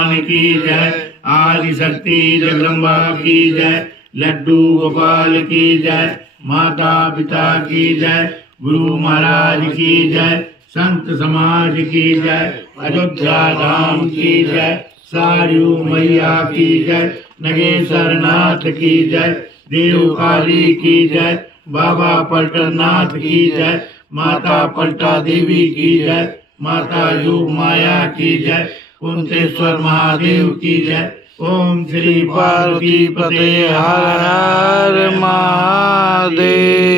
हनुमान की जय। आदि शक्ति जगदम्बा की जय। लड्डू गोपाल की जय। माता पिता की जय। गुरु महाराज की जय। संत समाज की जय। अयोध्या धाम की जय। सारू मैया की जय। नगेश्वर नाथ की जय। देव काली की जय। बाबा पलटनाथ की जय। माता पलटा देवी की जय। माता योग माया की जय। कुंतेश्वर महादेव की जय। ओम श्री पार्वती पते हर हर महादेव।